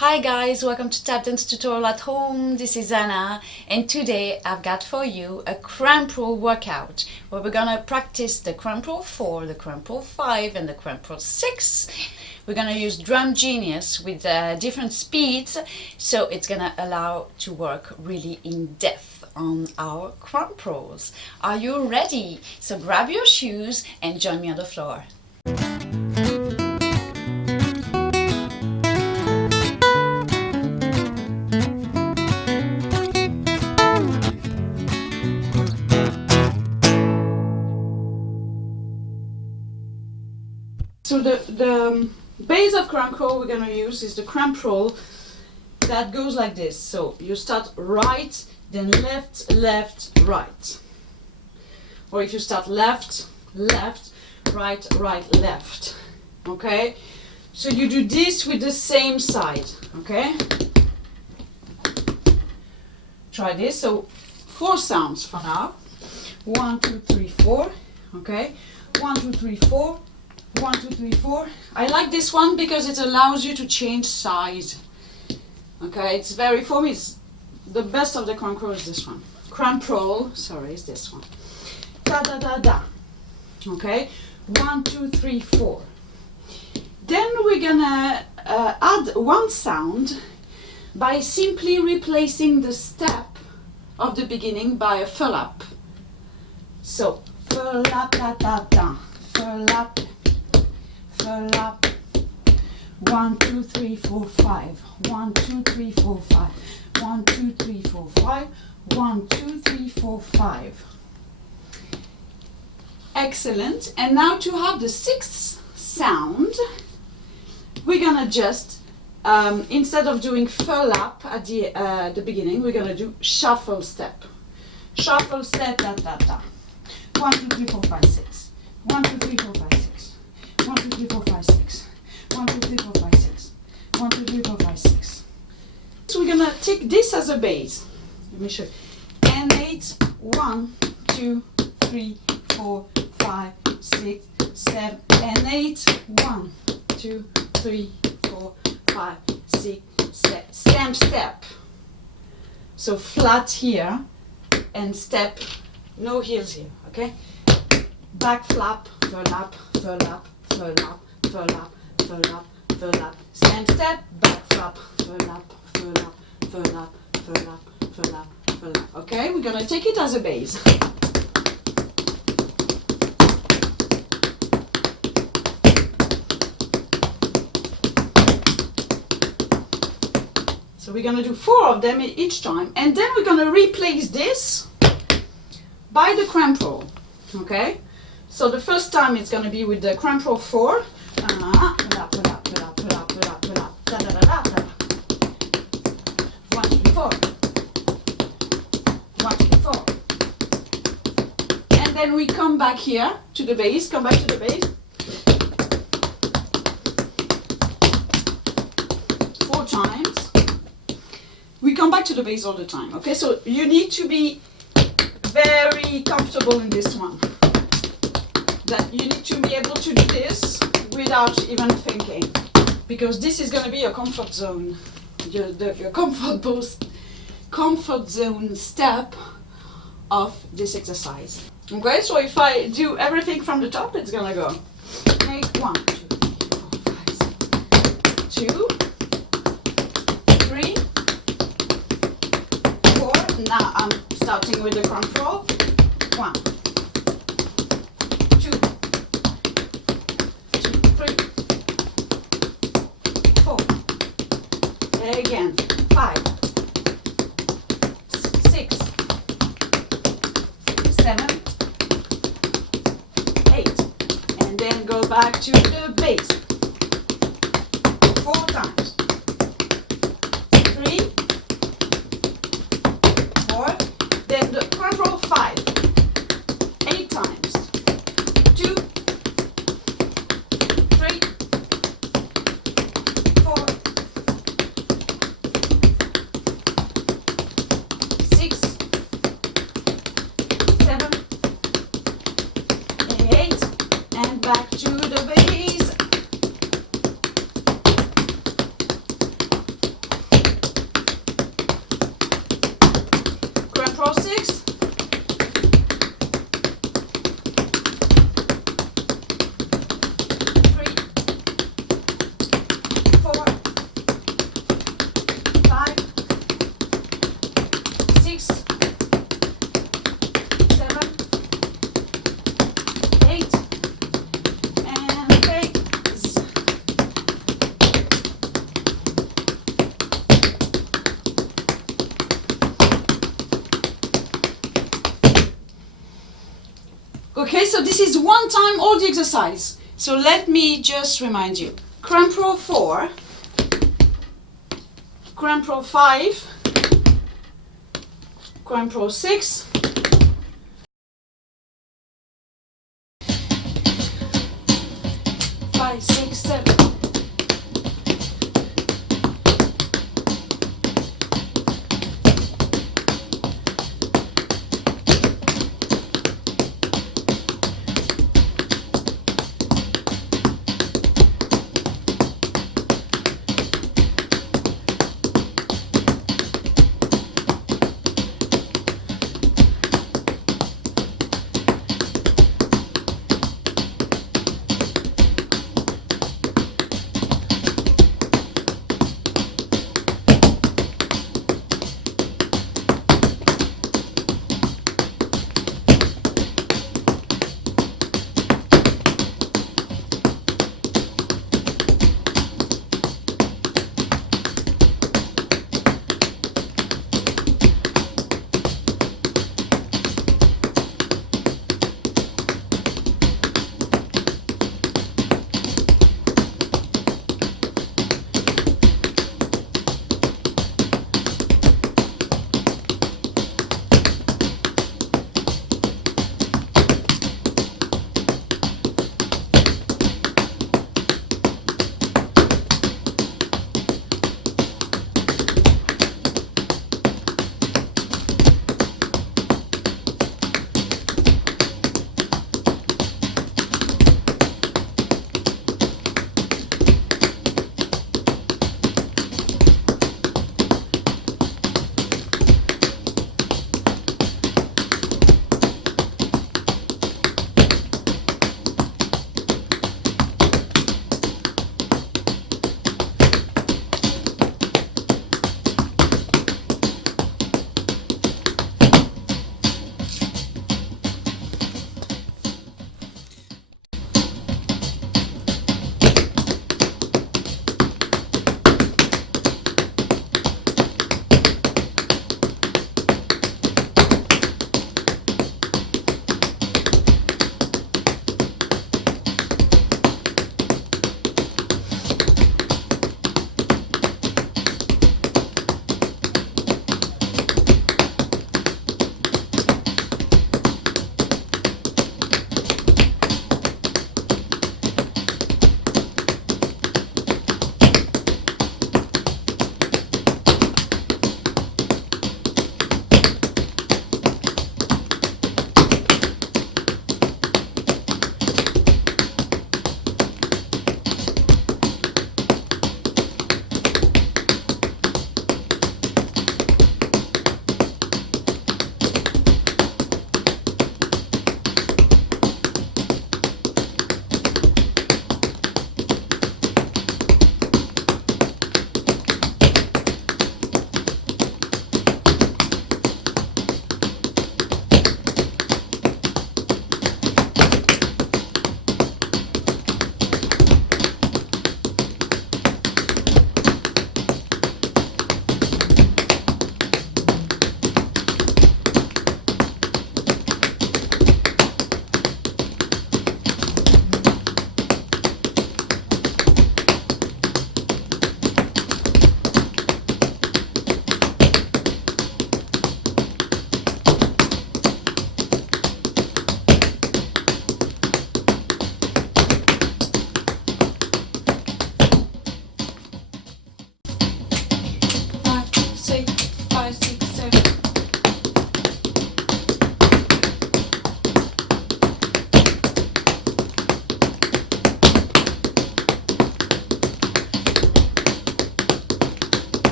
Hi guys, welcome to Tap Dance Tutorial at Home. This is Anna and today I've got for you a cramp roll workout where we're gonna practice the cramp roll 4, the cramp roll 5 and the cramp roll 6. We're gonna use drumgenius with different speeds, so it's gonna allow to work really in depth on our cramp rolls. Are you ready? So grab your shoes and join me on the floor. So the base of cramp roll we're going to use is the cramp roll that goes like this. So you start right, then left, left, right. Or if you start left, left, right, right, left. Okay? So you do this with the same side. Okay? Try this. So 4 sounds for now. 1, 2, 3, 4. Okay? 1, 2, 3, 4. 1, 2, 3, 4. I like this one because it allows you to change size. Okay, it's very, for me, it's the best of the cramp roll is this one. Cramp roll, sorry, is this one. Da da da da. Okay, 1, 2, 3, 4. Then we're gonna add one sound by simply replacing the step of the beginning by a fill up. So, fill up, da da da, fill up. Up. 1, 2, 3, 4, 5. 1, 2, 3, 4, 5. 1, 2, 3, 4, 5. 1, 2, 3, 4, 5. Excellent. And now to have the 6th sound, we're gonna just instead of doing fill up at the beginning, we're gonna do shuffle step. Shuffle step, da da da. 1, 2, 3, 4, 5, 6. 1, 2, 3, 4, 5, 6. 1, 2, 3, 4, 5, 6. 1, 2, 3, 4, 5, 6. 1, 2, 3, 4, 5, 6. So we're gonna take this as a base. Let me show you. And 8, 1, 2, 3, 4, 5, 6, 7, and 8, 1, 2, 3, 4, 5, 6, 7. Stamp step. So flat here and step, no heels here, okay? Back flap, fill up, fill up. Fill up, fill up, fill up, fill up. Stand step, back flap, fill up, fill up, fill up, fill up, fill up, fill up. Okay, we're gonna take it as a base. So we're gonna do 4 of them each time, and then we're gonna replace this by the cramp roll. Okay? So the first time it's going to be with the cramp roll 4. Pull up, pull up, pull up, pull up, pull up, pull up, pull up. Da da da da da. 1, 2, 3, 4. 1, 2, 3, 4. And then we come back here to the base. Come back to the base. 4 times. We come back to the base all the time. Okay, so you need to be very comfortable in this one. That you need to be able to do this without even thinking, because this is going to be your comfort zone, your comfort zone step of this exercise. Okay, so if I do everything from the top, it's going to go 8, 1, 2, 3, 4. Now I'm starting with the cramp roll. 1. Again, 5, 6, 7, 8, and then go back to the base. 4 times. 3, 4, then the cramp roll 5, 8 times. 2, 3, 4. 7, 8, and back to the base. Okay, so this is one time all the exercise. So let me just remind you. Cramp roll 4, cramp roll 5, cramp roll 6, five, 6, 7.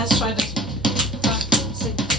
Let's try this one. 5, 6.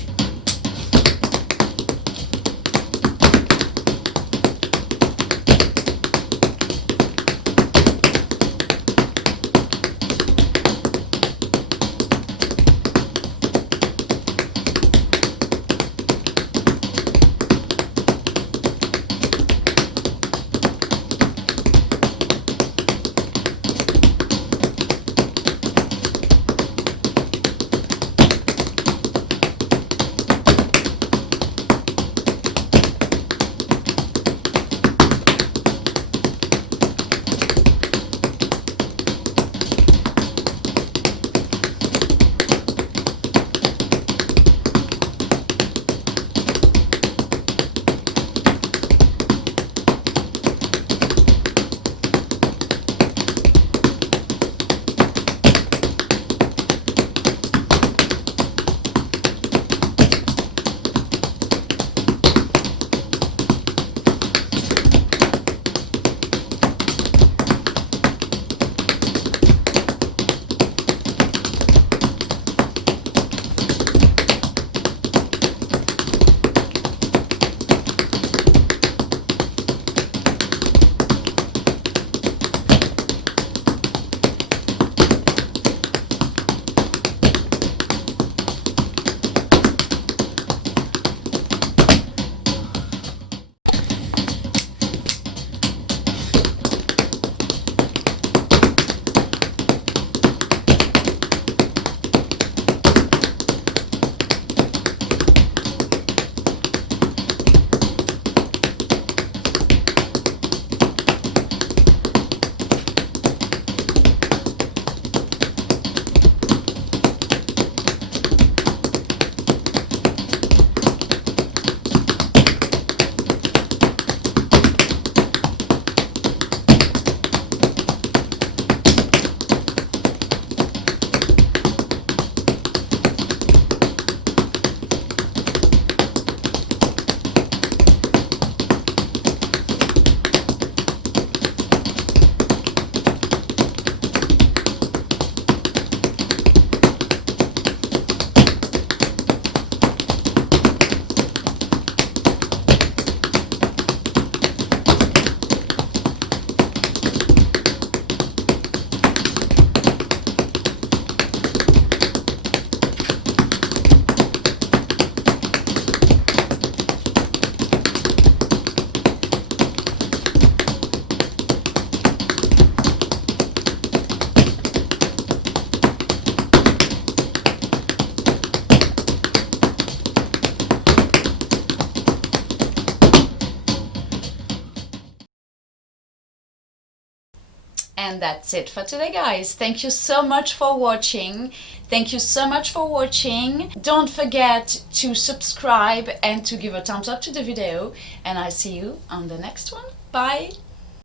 And that's it for today, guys. Thank you so much for watching. Thank you so much for watching. Don't forget to subscribe and to give a thumbs up to the video. And I'll see you on the next one. Bye.